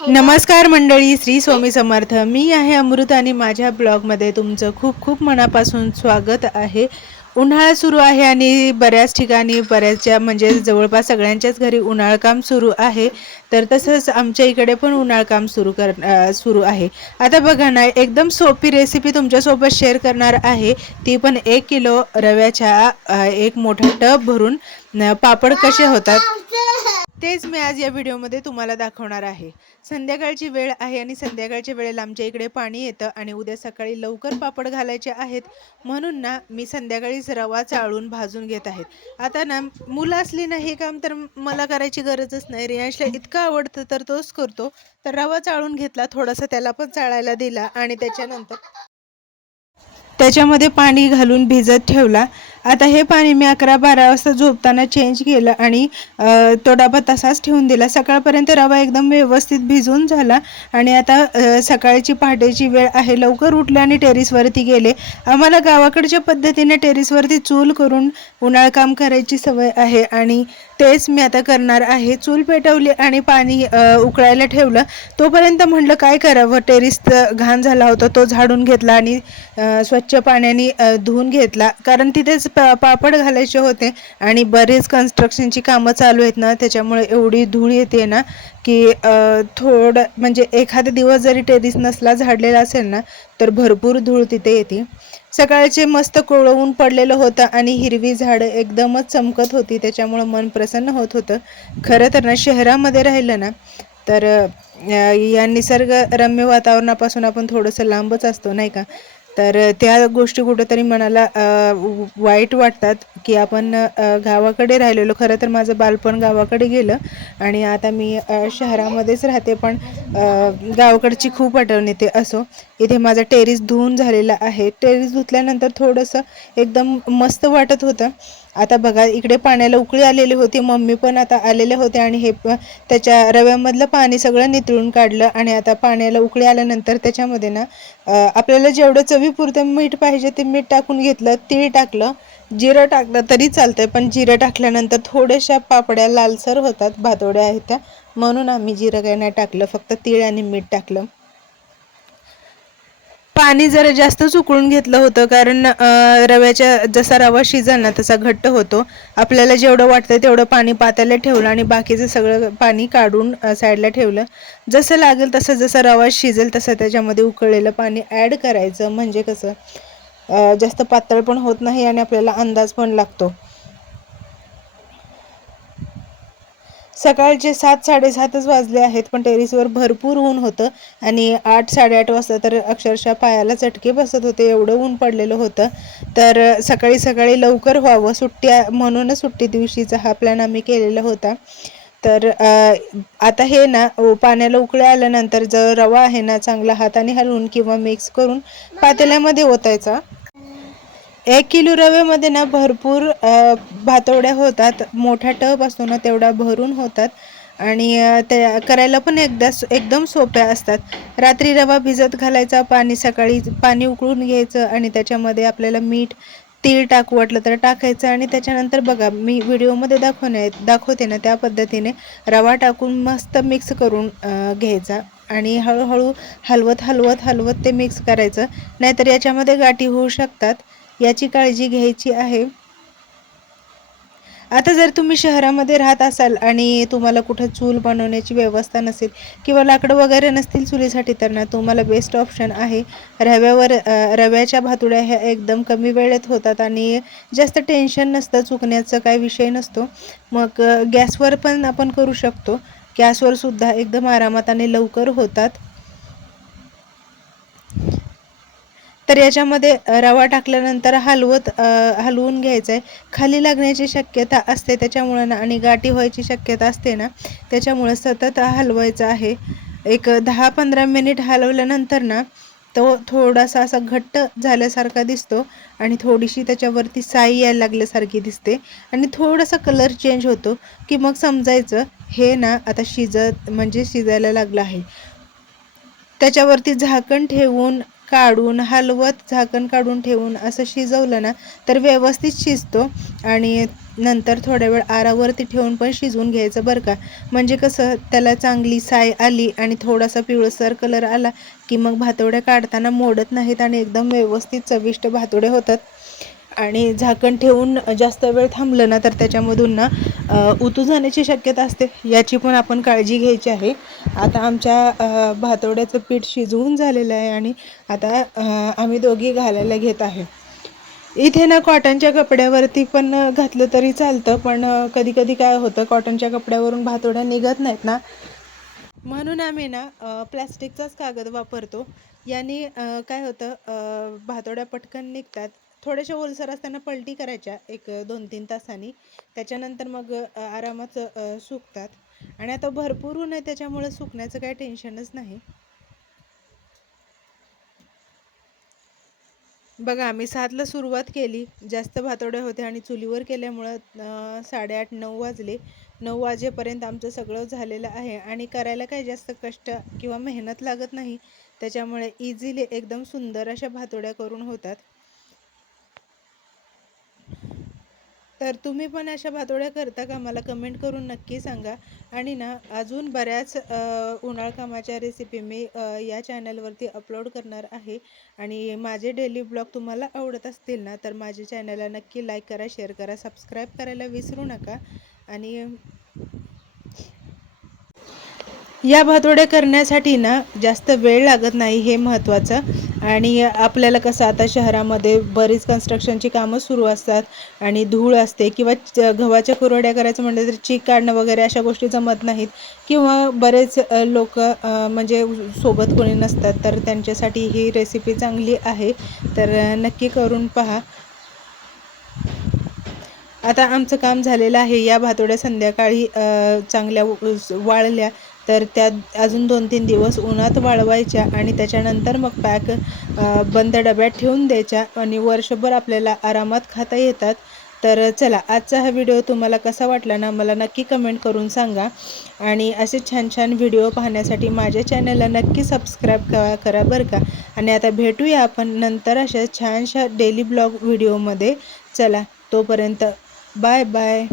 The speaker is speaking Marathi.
नमस्कार मंडळी, श्री स्वामी समर्थ. मी आहे अमृत आणि माझ्या ब्लॉगमध्ये तुमचं खूप खूप मनापासून स्वागत आहे. उन्हाळा सुरू आहे आणि बऱ्याच ठिकाणी बऱ्याचशा म्हणजे जवळपास सगळ्यांच्याच घरी उन्हाळा काम सुरू आहे. तर तसंच आमच्या इकडे पण उन्हाळा काम सुरू आहे. आता बघा ना, एकदम सोपी रेसिपी तुमच्यासोबत शेअर करणार आहे. ती पण 1 किलो रव्याच्या एक मोठा टब भरून पापड कसे होतात तेच मी आज या व्हिडिओमध्ये तुम्हाला दाखवणार आहे. संध्याकाळची वेळ आहे आणि संध्याकाळच्या वेळेला आमच्या इकडे पाणी येतं आणि उद्या सकाळी लवकर पापड घालायचे आहेत. म्हणून ना मी संध्याकाळीच रवा चाळून भाजून घेत आहेत. आता ना मुलं असली ना हे काम तर मला करायची गरजच नाही. रियांशला इतकं आवडतं तर तोच करतो. तर रवा चाळून घेतला, थोडासा त्याला पण चाळायला दिला आणि त्याच्यामध्ये पाणी घालून भिजत ठेवला. आता हे पाणी मी 11-12 वाजता झोपताना चेंज केलं आणि तो डबा तसाच ठेवून दिला. सकाळपर्यंत रवा एकदम व्यवस्थित भिजून झाला आणि आता सकाळची पहाटेची वेळ आहे. लवकर उठले आणि टेरेसवरती गेले. आम्हाला गावाकडच्या पद्धतीने टेरेसवरती चूल करून उन्हाळ काम करायची सवय आहे आणि तेच मी आता करणार आहे. चूल पेटवली आणि पाणी उकळायला ठेवलं. तोपर्यंत म्हटलं काय करावं, टेरेस घाण झाला होता तो झाडून घेतला आणि स्वच्छ पाण्याने धुवून घेतला, कारण तिथेच पापड घालायचे होते आणि बरेच कन्स्ट्रक्शनची कामं चालू आहेत ना, त्याच्यामुळे एवढी धूळ येते ना की थोडं म्हणजे एखादा दिवस जरी टेरेस नसला झाडलेला असेल ना तर भरपूर धूळ तिथे येते. सकाळचे मस्त कोवळं ऊन पडलेलं होतं आणि हिरवी झाडं एकदमच चमकत होती, त्याच्यामुळं मन प्रसन्न होत होतं. खरं तर ना शहरामध्ये राहिलं ना तर या निसर्गरम्य वातावरणापासून आपण थोडंसं लांबच असतो नाही का. तर त्या गोष्टी कुठंतरी मनाला वाईट वाटतात की आपण गावाकडे राहिलेलो. खरं तर माझं बालपण गावाकडे गेलं आणि आता मी शहरामध्येच राहते, पण गावाकडची खूप आठवण येते. असो, इथे माझा टेरेस धुवून झालेला आहे. टेरेस धुतल्यानंतर थोडंसं एकदम मस्त वाटत होतं. आता बघा इकडे पाण्याला उकळी आलेली होती, मम्मी पण आता आलेले होते आणि हे त्याच्या रव्यामधलं पाणी सगळं नितळून काढलं आणि आता पाण्याला उकळी आल्यानंतर त्याच्यामध्ये ना आपल्याला जेवढं चवीपुरतं मीठ पाहिजे ते मीठ टाकून घेतलं. तीळ टाकलं, जिरं टाकलं तरी चालतंय, पण जिरं टाकल्यानंतर थोड्याशा पापड्या लालसर होतात, भातोड्या आहेत त्या, म्हणून आम्ही जिरं काय नाही टाकलं, फक्त तीळ आणि मीठ टाकलं. पाणी जरा जास्तच उकळून घेतलं होतं, कारण रव्याच्या जसा रवा शिजेल ना तसा घट्ट होतो. आपल्याला जेवढं वाटतं तेवढं पाणी पातेल्यात ठेवलं आणि बाकीचं सगळं पाणी काढून साईडला ठेवलं. जसं लागेल तसं, जसं रवा शिजेल तसं त्याच्यामध्ये उकळलेलं पाणी ॲड करायचं, म्हणजे कसं जास्त पातळ पण होत नाही आणि आपल्याला अंदाज पण लागतो. सकाळचे 7-7:30च वाजले आहेत, पण टेरेसवर भरपूर ऊन होतं आणि 8-8:30 वाजता तर अक्षरशः पायाला चटके बसत होते, एवढं ऊन पडलेलं होतं. तर सकाळी सकाळी लवकर व्हावं, म्हणूनच सुट्टी दिवशीचा हा प्लॅन आम्ही केलेला होता. तर आता हे ना पाण्याला उकळी आल्यानंतर जो रवा आहे ना चांगला हाताने हलवून किंवा मिक्स करून पातेल्यामध्ये ओतायचा. 1 किलो रव्यामध्ये ना भरपूर भातवड्या होतात. मोठा टब असतो ना तेवढा भरून होतात आणि त्या करायला पण एकदम सोप्या असतात. रात्री रवा भिजत घालायचा, सकाळी पाणी उकळून घ्यायचं आणि त्याच्यामध्ये आपल्याला मीठ, तीळ टाकू वाटलं तर टाकायचं आणि त्याच्यानंतर बघा मी व्हिडिओमध्ये दाखवते ना त्या पद्धतीने रवा टाकून मस्त मिक्स करून घ्यायचा आणि हळूहळू हलवत हलवत हलवत ते मिक्स करायचं, नाहीतर याच्यामध्ये गाठी होऊ शकतात, याची काळजी घ्यायची आहे. आता जर तुम्ही शहरामध्ये राहत असाल आणि तुम्हाला कुठं चूल बनवण्याची व्यवस्था नसेल किंवा लाकडं वगैरे नसतील चुलीसाठी, तर ना तुम्हाला बेस्ट ऑप्शन आहे रव्याच्या भातुड्या. ह्या एकदम कमी वेळेत होतात आणि जास्त टेन्शन नसतं, चुकण्याचा काही विषय नसतो. मग गॅसवर पण आपण करू शकतो. गॅसवर सुद्धा एकदम आरामात आणि लवकर होतात. तर याच्यामध्ये रवा टाकल्यानंतर हलवून घ्यायचं आहे. खाली लागण्याची शक्यता असते त्याच्यामुळं ना, आणि गाठी व्हायची शक्यता असते ना, त्याच्यामुळं सतत हलवायचं आहे. एक 10-15 मिनिट हलवल्यानंतर ना तो थोडासा असा घट्ट झाल्यासारखा दिसतो आणि थोडीशी त्याच्यावरती साई यायला लागल्यासारखी दिसते आणि थोडासा कलर चेंज होतो की मग समजायचं हे ना आता शिजायला लागलं आहे. त्याच्यावरती झाकण ठेवून झाकण काढून ठेवून असं शिजवलं ना तर व्यवस्थित शिजतो आणि नंतर थोड्या वेळ आरावरती ठेवून पण शिजवून घ्यायचं बरं का. म्हणजे कसं त्याला चांगली साय आली आणि थोडासा पिवळसर कलर आला की मग भातवड्या काढताना मोडत नाहीत आणि एकदम व्यवस्थित चविष्ट भातवडे होतात. आणि झाकण ठेवून जास्त वेळ थांबलं ना तर त्याच्यामधून ना उतू जाण्याची शक्यता असते, याची पण आपण काळजी घ्यायची आहे. आता आमच्या भातवड्याचं पीठ शिजवून झालेलं आहे आणि आता आम्ही दोघी घालायला घेत आहे. इथे ना कॉटनच्या कपड्यावरती पण घातलं तरी चालतं, पण कधी कधी काय होतं कॉटनच्या कपड्यावरून भातोड्या निघत नाहीत ना, म्हणून आम्ही ना प्लॅस्टिकचाच कागद वापरतो. याने काय होतं भातोड्या पटकन निघतात. थोड्याशा ओलसर असताना पलटी करायच्या एक 2-3 तासांनी, त्याच्यानंतर मग आरामात सुकतात. आणि आता भरपूर ऊन आहे त्याच्यामुळे सुकण्याचं काही टेन्शनच नाही. बघा आम्ही 7ला सुरुवात केली, जास्त भातोड्या होत्या आणि चुलीवर केल्यामुळं 8:30-9 वाजले. 9 वाजेपर्यंत आमचं सगळं झालेलं आहे आणि करायला काही जास्त कष्ट किंवा मेहनत लागत नाही, त्याच्यामुळे इझिली एकदम सुंदर अशा भातोड्या करून होतात. तर तुम्ही पण अशा भातोड्या करता का, मला कमेंट करून नक्की सांगा. आणि ना अजून बऱ्याच उन्हाळ कामाच्या रेसिपी मी या चॅनलवरती अपलोड करणार आहे. आणि माझे डेली ब्लॉग तुम्हाला आवडत असतील ना तर माझ्या चॅनलला नक्की लाईक करा, शेअर करा, सबस्क्राईब करायला विसरू नका. आणि या भातोड्या करण्यासाठी ना जास्त वेळ लागत नाही, हे महत्त्वाचं. आणि आपल्याला कसं आता शहरामध्ये बरीच कन्स्ट्रक्शनची कामं सुरू असतात आणि धूळ असते किंवा गव्हाच्या कुरवड्या करायचं म्हटलं तर चीक काढणं वगैरे अशा गोष्टी जमत नाहीत, किंवा बरेच लोक म्हणजे सोबत कोणी नसतात, तर त्यांच्यासाठी ही रेसिपी चांगली आहे, तर नक्की करून पहा. आता आमचं काम झालेलं आहे. या भातोड्या संध्याकाळी चांगल्या वाळल्या तर त्या अजून 2-3 दिवस उन्हात वाळवायच्या आणि त्याच्यानंतर मग पॅक बंद डब्यात ठेवून द्यायच्या आणि वर्षभर आपल्याला आरामात खाता येतात. तर चला, आजचा हा व्हिडिओ तुम्हाला कसा वाटला ना मला नक्की कमेंट करून सांगा. आणि असे छान छान व्हिडिओ पाहण्यासाठी माझ्या चॅनलला नक्की सबस्क्राईब करा बरं का. आणि आता भेटूया आपण नंतर अशा छानशा डेली ब्लॉग व्हिडिओमध्ये. चला, तोपर्यंत बाय बाय.